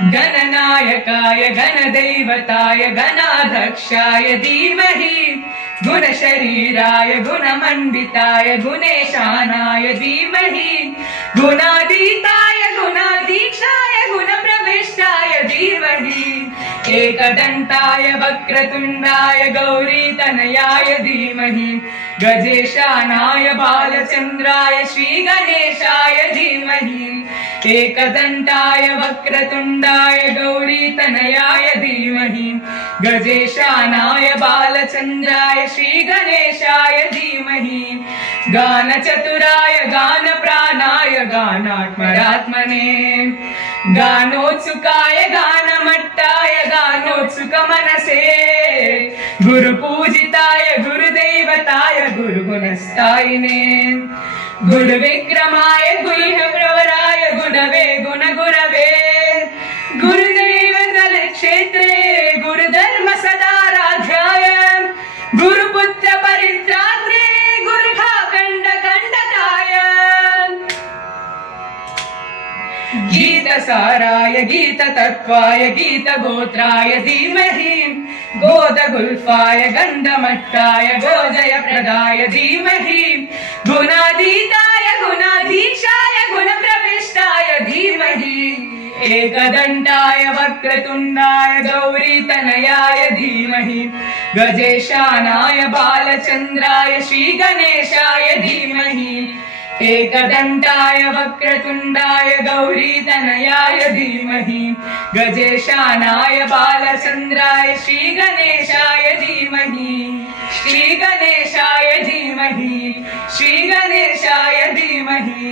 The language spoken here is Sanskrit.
गणनायकाय गणदैवताय गणाध्यक्षाय धीमहि गुणशरीराय गुणमण्डिताय गुणेशानाय धीमहि गुणातीताय गुणाधीक्षाय गुणप्रविष्टाय धीमहि एकदन्ताय वक्रतुण्डाय गौरीतनयाय धीमहि गजेशानाय बालचन्द्राय श्रीगणेशाय धीमहि एकदन्ताय वक्रतुण्डाय गौरीतनयाय धीमहि गजेशानाय बालचन्द्राय श्रीगणेशाय धीमहि गानचतुराय गानप्राणाय गानात्मरात्मने गानोत्सुकाय गानमट्टाय गानोत्सुकमनसे गुरुपूजिताय गुरुदैवताय गुरुगुणस्थायिने गुरुविक्रमाय गुह्यप्रवराय गुणवे गुणगुरवे गुरुदैवतलक्षेत्रे गुरुधर्म सदाराध्याय गुरुपुत्र परित्रात्रे गुरुखाखण्डखण्डकाय गीतसाराय गीततत्त्वाय गीतगोत्राय धीमहि गोदगुल्फाय गन्धमट्टाय गोजयप्रदाय धीमहि गुणातीताय गुणाधीक्षाय गुणप्रविष्टाय धीमहि एकदन्ताय वक्रतुण्डाय गौरीतनयाय धीमहि गजेशानाय बालचन्द्राय श्रीगणेशाय धीमहि एकदन्ताय वक्रतुण्डाय गौरीतनयाय धीमहि गजेशानाय बालचन्द्राय श्रीगणेशाय धीमहि श्रीगणेशाय धीमहि श्रीगणेशाय धीमहि।